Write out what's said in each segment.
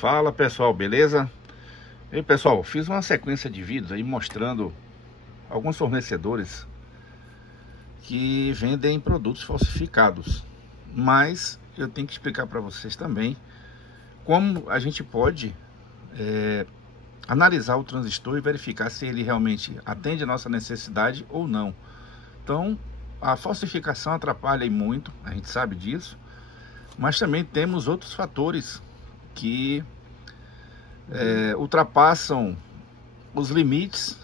Fala pessoal, beleza? E aí pessoal, fiz uma sequência de vídeos aí mostrando alguns fornecedores que vendem produtos falsificados, mas eu tenho que explicar para vocês também como a gente pode analisar o transistor e verificar se ele realmente atende a nossa necessidade ou não. Então a falsificação atrapalha aí muito, a gente sabe disso, mas também temos outros fatores que ultrapassam os limites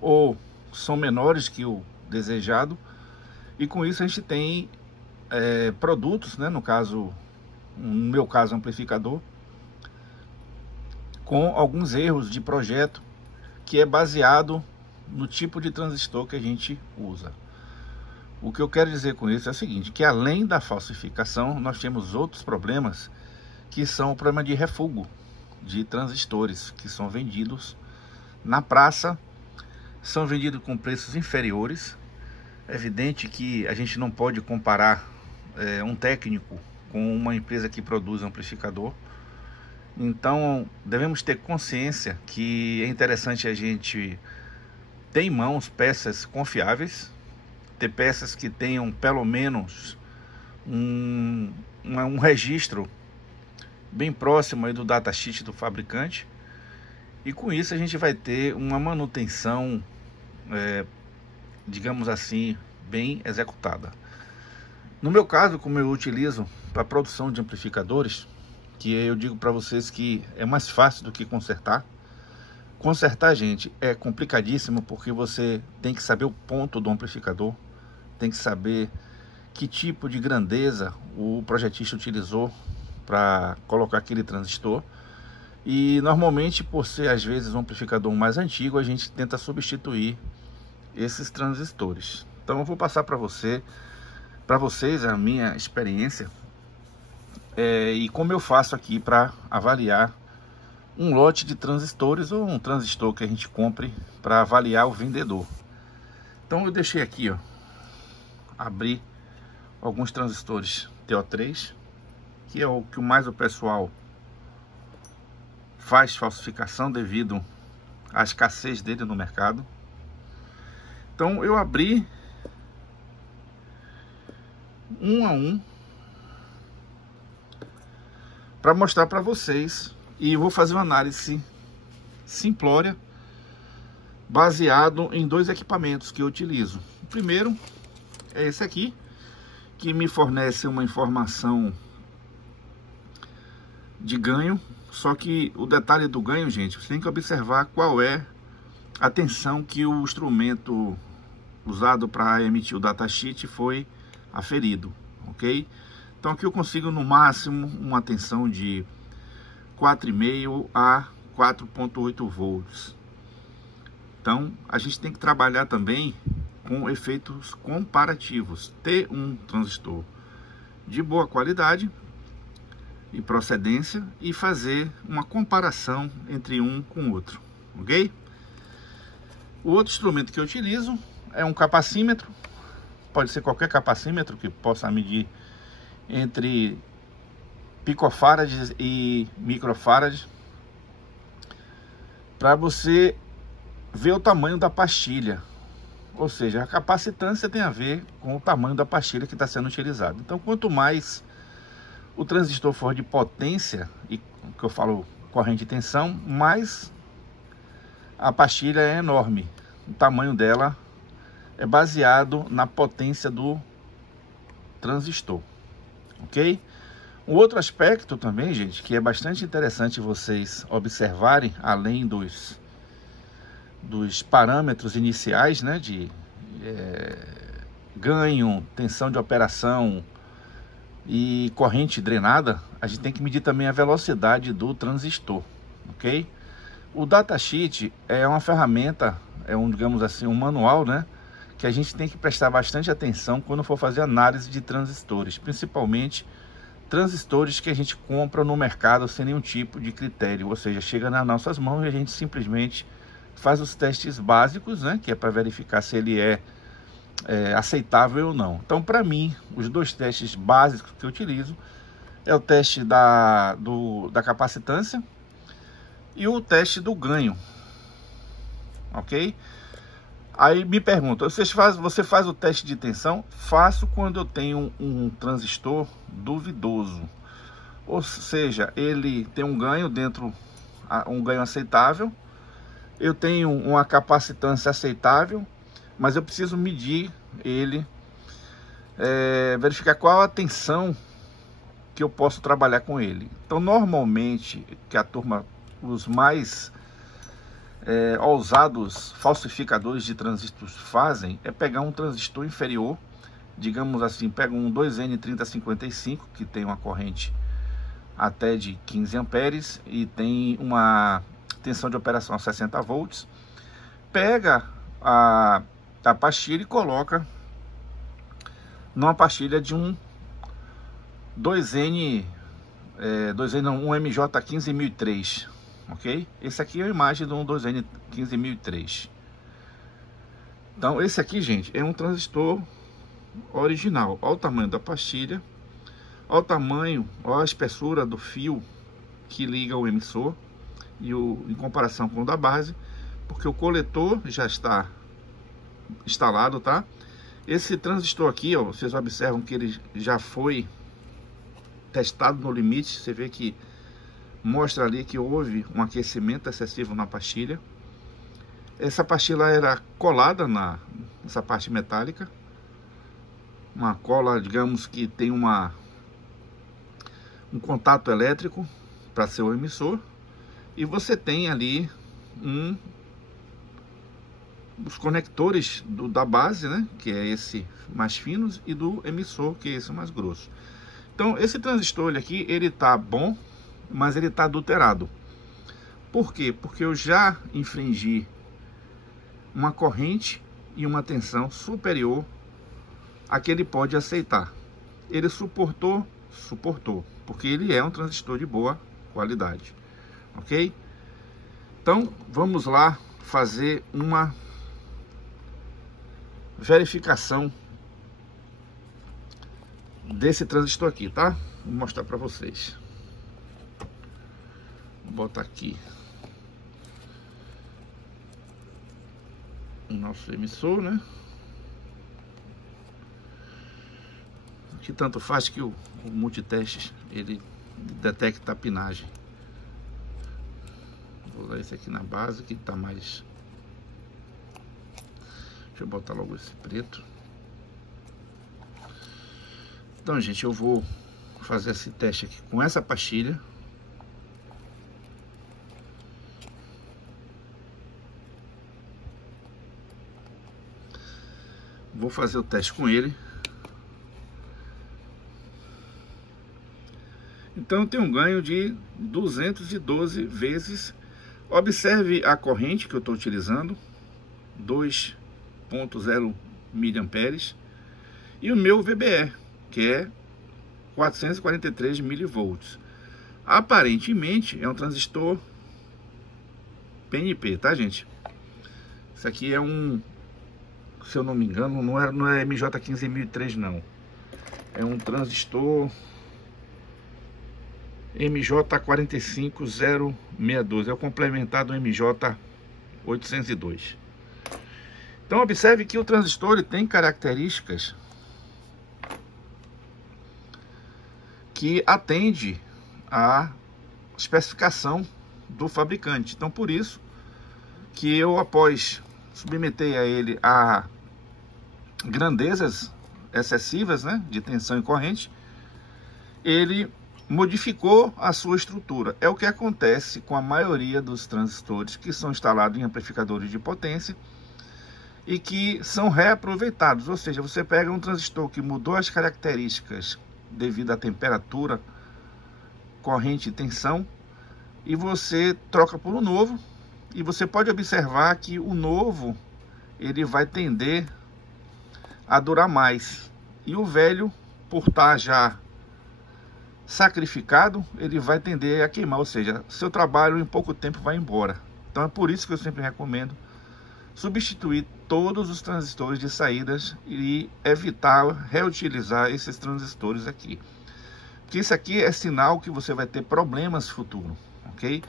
ou são menores que o desejado, e com isso a gente tem produtos, né, no meu caso amplificador, com alguns erros de projeto que é baseado no tipo de transistor que a gente usa. O que eu quero dizer com isso é o seguinte, que além da falsificação, nós temos outros problemas, que são o problema de refúgio de transistores, que são vendidos na praça, são vendidos com preços inferiores. É evidente que a gente não pode comparar um técnico com uma empresa que produz amplificador. Então devemos ter consciência que é interessante a gente ter em mãos peças confiáveis, ter peças que tenham pelo menos um registro bem próximo aí do datasheet do fabricante, e com isso a gente vai ter uma manutenção, digamos assim, bem executada. No meu caso, como eu utilizo para produção de amplificadores, que eu digo para vocês que é mais fácil do que consertar. Consertar, gente, é complicadíssimo, porque você tem que saber o ponto do amplificador, tem que saber que tipo de grandeza o projetista utilizou para colocar aquele transistor. E normalmente, por ser às vezes um amplificador mais antigo, a gente tenta substituir esses transistores. Então eu vou passar para vocês a minha experiência e como eu faço aqui para avaliar um lote de transistores ou um transistor que a gente compre para avaliar o vendedor. Então eu deixei aqui, ó, abrir alguns transistores TO3, que é o que mais o pessoal faz falsificação devido à escassez dele no mercado. Então eu abri um a um para mostrar para vocês, e vou fazer uma análise simplória baseado em dois equipamentos que eu utilizo. O primeiro é esse aqui, que me fornece uma informação de ganho, só que o detalhe do ganho, gente, você tem que observar qual é a tensão que o instrumento usado para emitir o datasheet foi aferido, ok? Então aqui eu consigo no máximo uma tensão de 4,5 a 4,8 volts. Então a gente tem que trabalhar também com efeitos comparativos, ter um transistor de boa qualidade e procedência e fazer uma comparação entre um com o outro, ok? O outro instrumento que eu utilizo é um capacímetro, pode ser qualquer capacímetro que possa medir entre picofarads e microfarads, para você ver o tamanho da pastilha, ou seja, a capacitância tem a ver com o tamanho da pastilha que está sendo utilizado. Então quanto mais o transistor for de potência, e que eu falo corrente e tensão, mais a pastilha é enorme. O tamanho dela é baseado na potência do transistor, ok? Um outro aspecto também, gente, que é bastante interessante vocês observarem, além dos parâmetros iniciais, né, de ganho, tensão de operação e corrente drenada, a gente tem que medir também a velocidade do transistor, ok? O datasheet é uma ferramenta, digamos assim, um manual, né, que a gente tem que prestar bastante atenção quando for fazer análise de transistores, principalmente transistores que a gente compra no mercado sem nenhum tipo de critério, ou seja, chega nas nossas mãos e a gente simplesmente faz os testes básicos, né, que é para verificar se ele é aceitável ou não. Então, para mim, os dois testes básicos que eu utilizo é o teste da capacitância e o teste do ganho, ok? Aí me pergunta, você faz o teste de tensão? Faço quando eu tenho um transistor duvidoso, ou seja, ele tem um ganho dentro, um ganho aceitável, eu tenho uma capacitância aceitável, mas eu preciso medir ele, verificar qual a tensão que eu posso trabalhar com ele. Então, normalmente, que a turma, os mais ousados falsificadores de transistores fazem, é pegar um transistor inferior, digamos assim, pega um 2N3055, que tem uma corrente até de 15 amperes e tem uma tensão de operação a 60 volts, pega a pastilha e coloca numa pastilha de um 2N, um MJ15003, ok? Esse aqui é a imagem de um 2N15003. Então esse aqui, gente, é um transistor original. Olha o tamanho da pastilha, olha o tamanho, olha a espessura do fio que liga o emissor e em comparação com o da base, porque o coletor já está instalado, tá? Esse transistor aqui, ó, vocês observam que ele já foi testado no limite. Você vê que mostra ali que houve um aquecimento excessivo na pastilha. Essa pastilha era colada nessa parte metálica, uma cola, digamos, que tem um contato elétrico para ser o emissor, e você tem ali os conectores da base, né, que é esse mais finos, e do emissor, que é esse mais grosso. Então esse transistor aqui, ele tá bom, mas ele tá adulterado. Por quê? Porque eu já infringi uma corrente e uma tensão superior a que ele pode aceitar. Ele suportou, porque ele é um transistor de boa qualidade, ok? Então vamos lá fazer uma verificação desse transistor aqui, tá? Vou mostrar para vocês. Vou botar aqui o nosso emissor, né? Que tanto faz que o multiteste ele detecta a pinagem. Vou usar esse aqui na base, que tá mais... Deixa eu botar logo esse preto. Então, gente, eu vou fazer esse teste aqui com essa pastilha. Vou fazer o teste com ele. Então tem um ganho de 212 vezes. Observe a corrente que eu estou utilizando, 2.0 miliamperes, e o meu VBE, que é 443 milivolts. Aparentemente é um transistor PNP, tá, gente? Isso aqui é se eu não me engano, não é MJ15003 não. É um transistor MJ45062, é o complementar do MJ802. Então observe que o transistor ele tem características que atende à especificação do fabricante. Então por isso que eu, após submeter a ele a grandezas excessivas, né, de tensão e corrente, ele modificou a sua estrutura. É o que acontece com a maioria dos transistores que são instalados em amplificadores de potência e que são reaproveitados. Ou seja, você pega um transistor que mudou as características devido à temperatura, corrente e tensão, e você troca por um novo, e você pode observar que o novo ele vai tender a durar mais, e o velho, por estar já sacrificado, ele vai tender a queimar, ou seja, seu trabalho em pouco tempo vai embora. Então é por isso que eu sempre recomendo substituir todos os transistores de saídas e evitar reutilizar esses transistores aqui. que isso aqui é sinal que você vai ter problemas futuros, ok?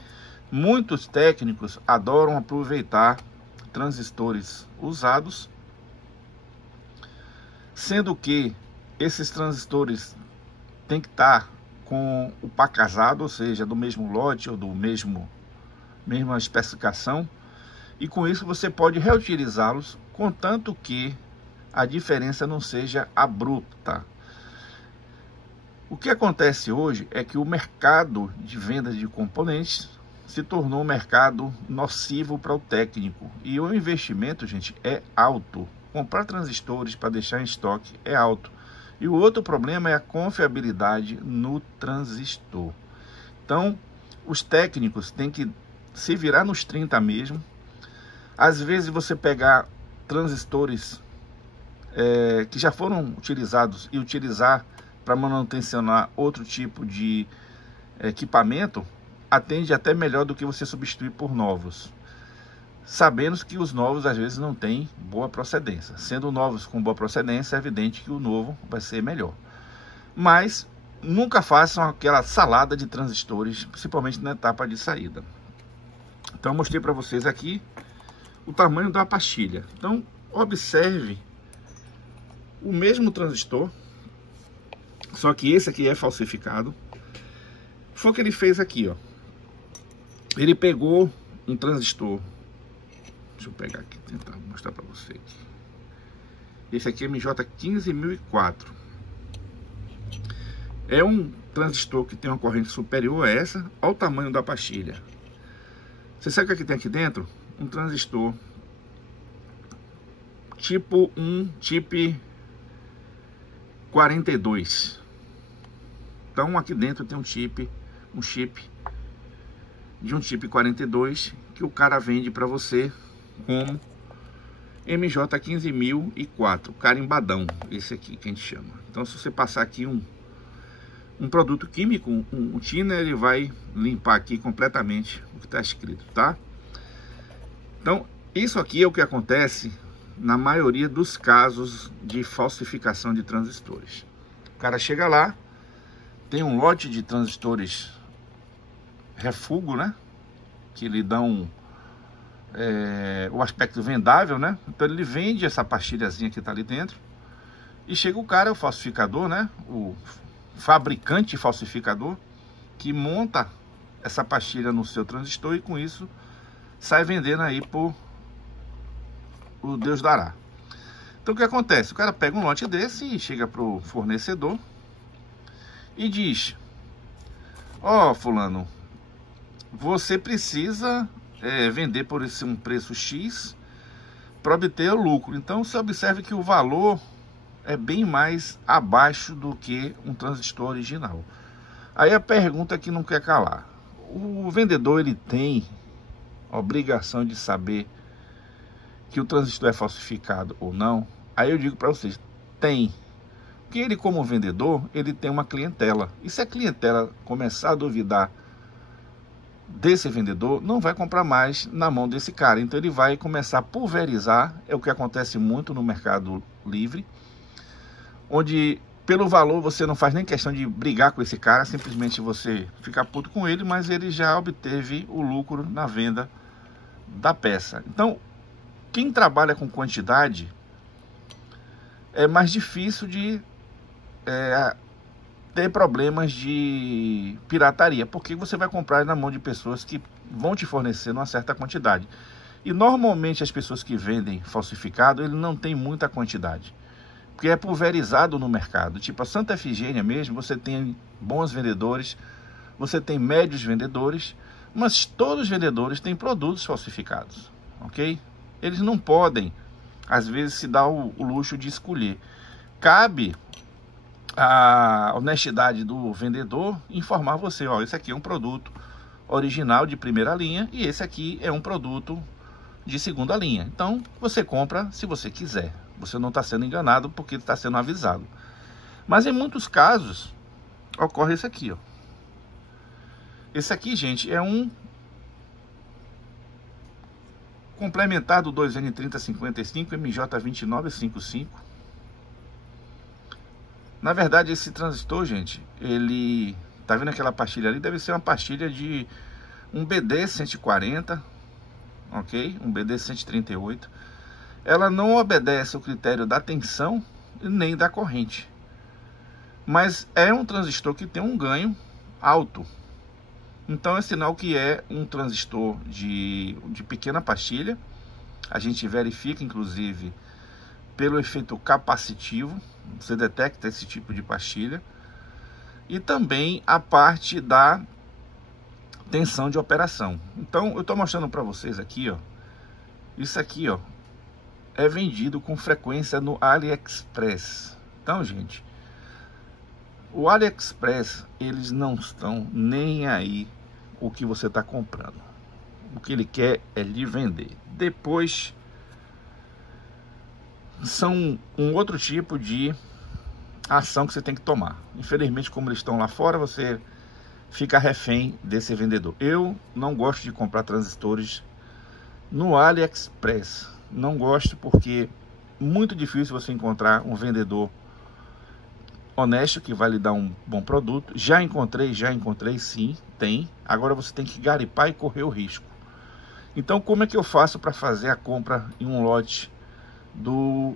Muitos técnicos adoram aproveitar transistores usados, sendo que esses transistores têm que estar com o par casado, ou seja, do mesmo lote ou do mesma especificação, e com isso você pode reutilizá-los, contanto que a diferença não seja abrupta. O que acontece hoje é que o mercado de venda de componentes se tornou um mercado nocivo para o técnico, e o investimento, gente, é alto. Comprar transistores para deixar em estoque é alto. E o outro problema é a confiabilidade no transistor. Então, os técnicos têm que se virar nos 30 mesmo. Às vezes você pegar transistores que já foram utilizados e utilizar para manutencionar outro tipo de equipamento, atende até melhor do que você substituir por novos. Sabendo que os novos às vezes não têm boa procedência. Sendo novos com boa procedência, é evidente que o novo vai ser melhor. Mas nunca façam aquela salada de transistores, principalmente na etapa de saída. Então eu mostrei para vocês aqui o tamanho da pastilha. Então observe o mesmo transistor, só que esse aqui é falsificado. Foi o que ele fez aqui, ó. Ele pegou um transistor. Deixa eu pegar aqui, tentar mostrar para vocês. Esse aqui é MJ15004. É um transistor que tem uma corrente superior a essa. Olha o tamanho da pastilha. Você sabe o que tem aqui dentro? Um transistor tipo chip 42. Então aqui dentro tem um chip de um chip 42 que o cara vende para você como MJ15004, carimbadão, esse aqui que a gente chama. Então se você passar aqui um produto químico, um thinner, ele vai limpar aqui completamente o que está escrito, tá? Então isso aqui é o que acontece na maioria dos casos de falsificação de transistores. O cara chega lá, tem um lote de transistores refúgio, né? Que lhe dão o aspecto vendável, né? Então ele vende essa pastilhazinha que tá ali dentro. E chega o cara, o falsificador, né? O fabricante falsificador, que monta essa pastilha no seu transistor e com isso sai vendendo aí por o Deus dará. Então o que acontece? O cara pega um lote desse e chega pro fornecedor e diz: ó, fulano, você precisa vender por um preço X para obter o lucro. Então você observe que o valor é bem mais abaixo do que um transistor original. Aí a pergunta que não quer calar: o vendedor, ele tem a obrigação de saber que o transistor é falsificado ou não? Aí eu digo para vocês: tem. Porque ele, como vendedor, ele tem uma clientela. E se a clientela começar a duvidar desse vendedor, não vai comprar mais na mão desse cara. Então ele vai começar a pulverizar. É o que acontece muito no Mercado Livre, onde pelo valor você não faz nem questão de brigar com esse cara, simplesmente você fica puto com ele, mas ele já obteve o lucro na venda da peça. Então quem trabalha com quantidade é mais difícil de ter problemas de pirataria, porque você vai comprar na mão de pessoas que vão te fornecer uma certa quantidade. E normalmente as pessoas que vendem falsificado, ele não tem muita quantidade, porque é pulverizado no mercado. Tipo a Santa Efigênia mesmo, você tem bons vendedores, você tem médios vendedores, mas todos os vendedores têm produtos falsificados, ok? Eles não podem, às vezes, se dar o luxo de escolher. Cabe a honestidade do vendedor informar você: ó, esse aqui é um produto original de primeira linha e esse aqui é um produto de segunda linha. Então você compra se você quiser. Você não está sendo enganado porque está sendo avisado. Mas em muitos casos ocorre isso aqui, ó. Esse aqui, gente, é um complementar do 2N3055 MJ2955. Na verdade, esse transistor, gente, ele... Tá vendo aquela pastilha ali? Deve ser uma pastilha de um BD140, ok? Um BD138. Ela não obedece ao critério da tensão nem da corrente. Mas é um transistor que tem um ganho alto. Então é sinal que é um transistor de pequena pastilha. A gente verifica, inclusive, pelo efeito capacitivo. Você detecta esse tipo de pastilha. E também a parte da tensão de operação. Então eu estou mostrando para vocês aqui, ó. Isso aqui, ó, é vendido com frequência no AliExpress. Então, gente, o AliExpress, eles não estão nem aí o que você está comprando. O que ele quer é lhe vender. Depois, são um outro tipo de ação que você tem que tomar. Infelizmente, como eles estão lá fora, você fica refém desse vendedor. Eu não gosto de comprar transistores no AliExpress. Não gosto porque é muito difícil você encontrar um vendedor honesto que vai lhe dar um bom produto. Já encontrei sim, tem. Agora você tem que garipar e correr o risco. Então, como é que eu faço para fazer a compra em um lote do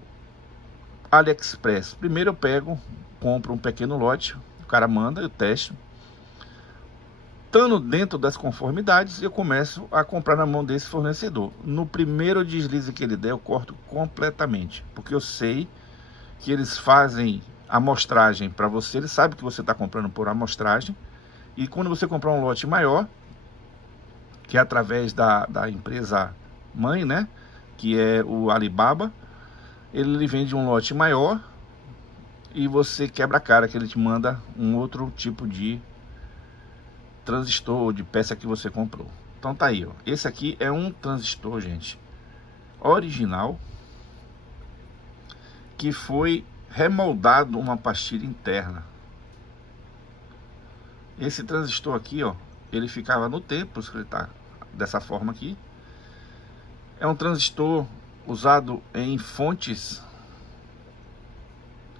AliExpress? Primeiro eu compro um pequeno lote, o cara manda, eu testo. Estando dentro das conformidades, eu começo a comprar na mão desse fornecedor. No primeiro deslize que ele der, eu corto completamente, porque eu sei que eles fazem amostragem para você, eles sabem que você está comprando por amostragem, e quando você comprar um lote maior, que é através da empresa mãe, né, que é o Alibaba, ele lhe vende um lote maior e você quebra a cara que ele te manda um outro tipo de transistor ou de peça que você comprou. Então tá aí, ó. Esse aqui é um transistor, gente, original, que foi remoldado uma pastilha interna. Esse transistor aqui, ó, ele ficava no tempo, ele tá dessa forma aqui. É um transistor usado em fontes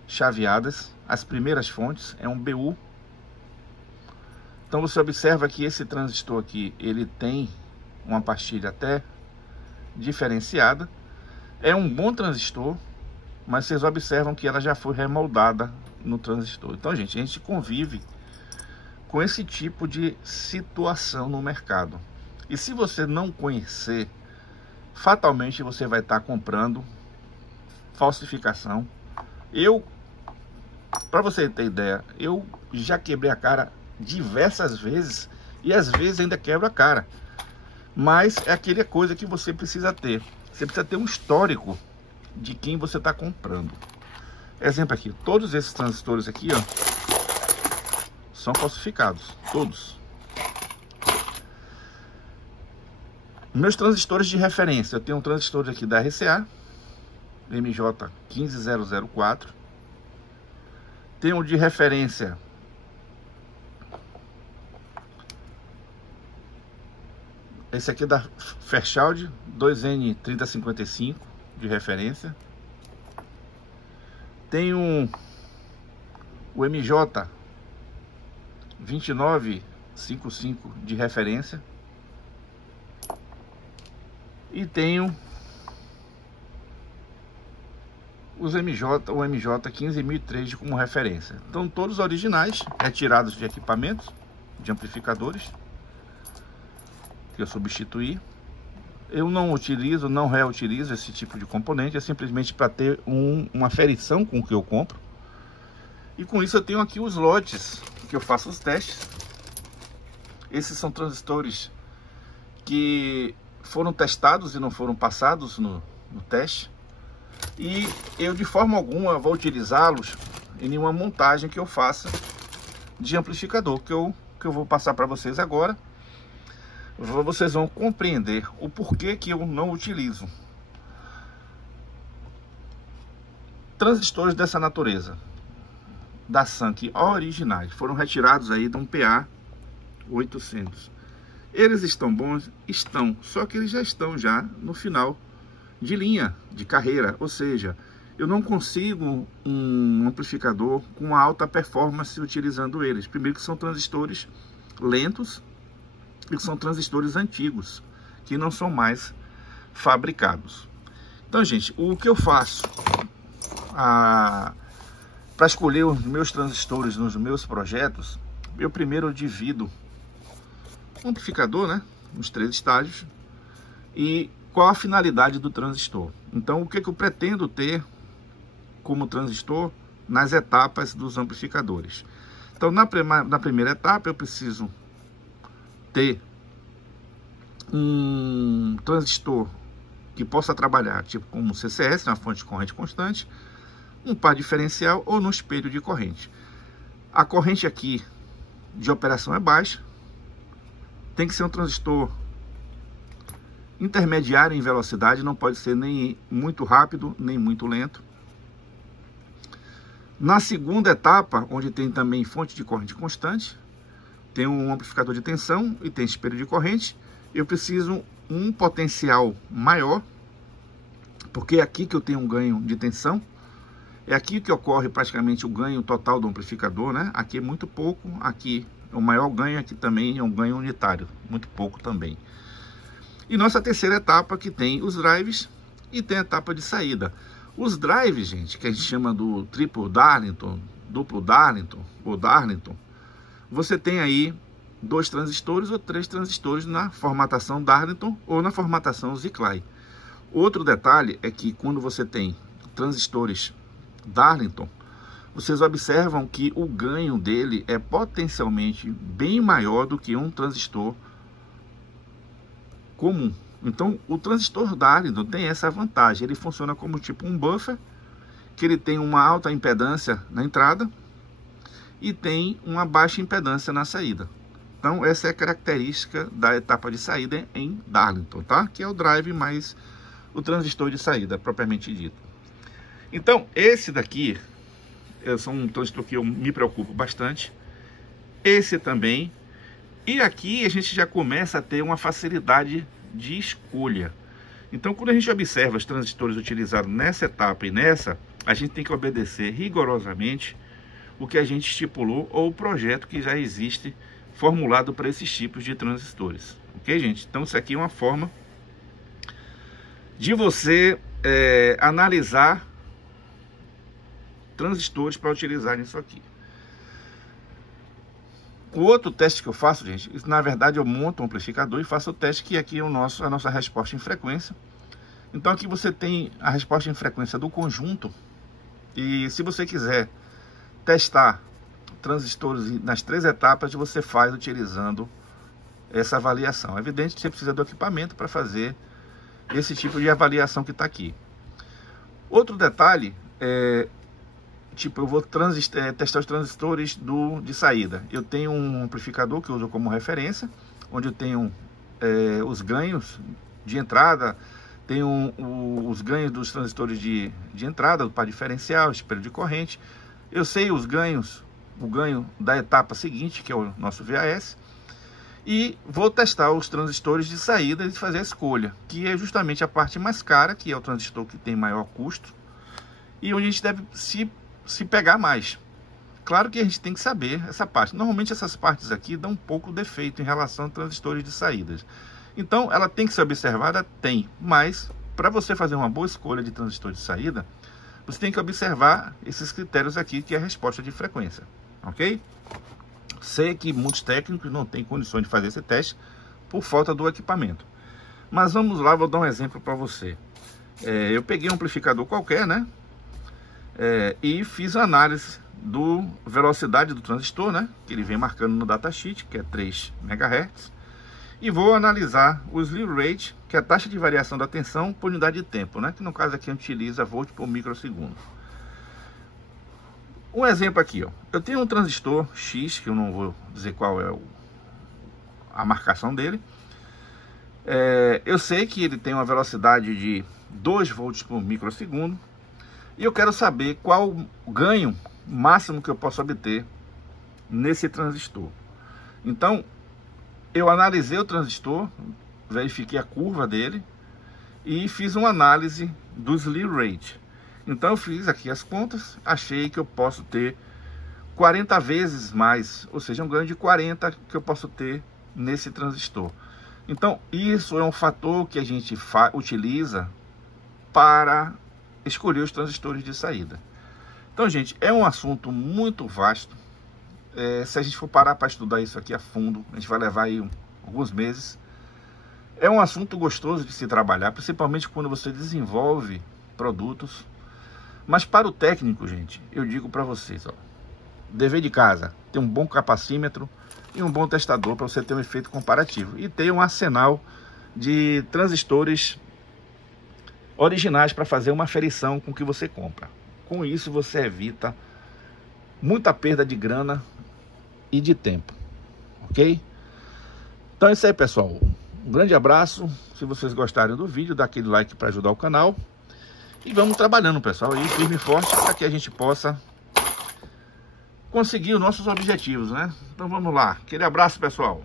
chaveadas. As primeiras fontes é um BU. Então você observa que esse transistor aqui, ele tem uma pastilha até diferenciada. É um bom transistor, mas vocês observam que ela já foi remoldada no transistor. Então, gente, a gente convive com esse tipo de situação no mercado. E se você não conhecer, fatalmente você vai estar comprando falsificação. Para você ter ideia, eu já quebrei a cara diversas vezes e às vezes ainda quebro a cara. Mas é aquela coisa que você precisa ter. Você precisa ter um histórico de quem você está comprando. Exemplo aqui, todos esses transistores aqui, ó, são falsificados, todos. Meus transistores de referência, eu tenho um transistor aqui da RCA, MJ15004. Tenho de referência esse aqui da Fairchild 2N3055 de referência. Tenho o MJ2955 de referência. E tenho os o MJ15003 como referência. Então todos originais, retirados de equipamentos, de amplificadores, que eu substituí. Eu não utilizo, não reutilizo esse tipo de componente, é simplesmente para ter uma aferição com o que eu compro. E com isso eu tenho aqui os lotes que eu faço os testes. Esses são transistores que foram testados e não foram passados no teste. E eu de forma alguma vou utilizá-los em nenhuma montagem que eu faça de amplificador, que eu vou passar para vocês agora. Vocês vão compreender o porquê que eu não utilizo. Transistores dessa natureza, da Sanke originais, foram retirados aí de um PA800. Eles estão bons? Estão, só que eles já estão no final de linha, de carreira, ou seja, eu não consigo um amplificador com alta performance utilizando eles. Primeiro que são transistores lentos e são transistores antigos, que não são fabricados. Então, gente, o que eu faço para escolher os meus transistores nos meus projetos, eu primeiro divido o amplificador, né, nos 3 estágios, e qual a finalidade do transistor. Então, o que eu pretendo ter como transistor nas etapas dos amplificadores. Então, na primeira etapa, eu preciso ter um transistor que possa trabalhar tipo como CCS, na fonte de corrente constante, um par diferencial ou no espelho de corrente. A corrente aqui de operação é baixa, tem que ser um transistor intermediário em velocidade, não pode ser nem muito rápido, nem muito lento. Na segunda etapa, onde tem também fonte de corrente constante, tem um amplificador de tensão e tem espelho de corrente, eu preciso um potencial maior, porque é aqui que eu tenho um ganho de tensão, é aqui que ocorre praticamente o ganho total do amplificador, né? Aqui é muito pouco, aqui o maior ganho, aqui também é um ganho unitário, muito pouco também. E nossa terceira etapa, que tem os drives e tem a etapa de saída. Os drives, gente, que a gente chama do triplo Darlington, duplo Darlington ou Darlington, você tem aí 2 transistores ou 3 transistores na formatação Darlington ou na formatação Ziclay. Outro detalhe é que quando você tem transistores Darlington, vocês observam que o ganho dele é potencialmente bem maior do que um transistor comum. Então, o transistor Darlington tem essa vantagem. Ele funciona como tipo um buffer, que ele tem uma alta impedância na entrada e tem uma baixa impedância na saída. Então, essa é a característica da etapa de saída em Darlington, tá? Que é o drive mais o transistor de saída, propriamente dito. Então, esse daqui é um transistor que eu me preocupo bastante. Esse também. E aqui a gente já começa a ter uma facilidade de escolha. Então, quando a gente observa os transistores utilizados nessa etapa e nessa, a gente tem que obedecer rigorosamente o que a gente estipulou ou o projeto que já existe formulado para esses tipos de transistores. Ok, gente? Então, isso aqui é uma forma de você analisar transistores para utilizar nisso aqui. O outro teste que eu faço, gente, na verdade eu monto um amplificador e faço o teste que aqui é a nossa resposta em frequência. Então aqui você tem a resposta em frequência do conjunto. E se você quiser testar transistores nas 3 etapas, você faz utilizando essa avaliação. É evidente que você precisa do equipamento para fazer esse tipo de avaliação que está aqui. Outro detalhe tipo, eu vou testar os transistores de saída. Eu tenho um amplificador que eu uso como referência, onde eu tenho os ganhos de entrada, tenho os ganhos dos transistores de entrada, do par diferencial, espelho de corrente. Eu sei os ganhos, o ganho da etapa seguinte, que é o nosso VAS, e vou testar os transistores de saída e fazer a escolha, que é justamente a parte mais cara, que é o transistor que tem maior custo, e onde a gente deve se pegar mais. Claro que a gente tem que saber essa parte. Normalmente essas partes aqui dão um pouco de defeito em relação a transistores de saídas. Então ela tem que ser observada? Tem. Mas para você fazer uma boa escolha de transistor de saída, você tem que observar esses critérios aqui, que é a resposta de frequência. Ok? Sei que muitos técnicos não têm condições de fazer esse teste por falta do equipamento. Mas vamos lá, vou dar um exemplo para você. Eu peguei um amplificador qualquer, né? E fiz a análise do velocidade do transistor, né, que ele vem marcando no datasheet, que é 3 MHz, e vou analisar o slew rate, que é a taxa de variação da tensão por unidade de tempo, né, que no caso aqui a gente utiliza volt por microsegundo. Um exemplo aqui, ó, eu tenho um transistor X, que eu não vou dizer qual é a marcação dele. Eu sei que ele tem uma velocidade de 2 volts por microsegundo, e eu quero saber qual o ganho máximo que eu posso obter nesse transistor. Então, eu analisei o transistor, verifiquei a curva dele e fiz uma análise do slew rate, Então eu fiz aqui as contas, achei que eu posso ter 40 vezes mais, ou seja, um ganho de 40 que eu posso ter nesse transistor. Então isso é um fator que a gente utiliza para escolher os transistores de saída. Então, gente, é um assunto muito vasto. Se a gente for parar para estudar isso aqui a fundo, a gente vai levar aí alguns meses. É um assunto gostoso de se trabalhar, principalmente quando você desenvolve produtos. Mas para o técnico, gente, eu digo para vocês, ó, dever de casa, ter um bom capacímetro e um bom testador para você ter um efeito comparativo. E ter um arsenal de transistores originais para fazer uma aferição com o que você compra. Com isso você evita muita perda de grana e de tempo, ok? Então é isso aí, pessoal. Um grande abraço. Se vocês gostarem do vídeo, dá aquele like para ajudar o canal. E vamos trabalhando, pessoal, aí firme e forte para que a gente possa conseguir os nossos objetivos, né? Então vamos lá. Aquele abraço, pessoal.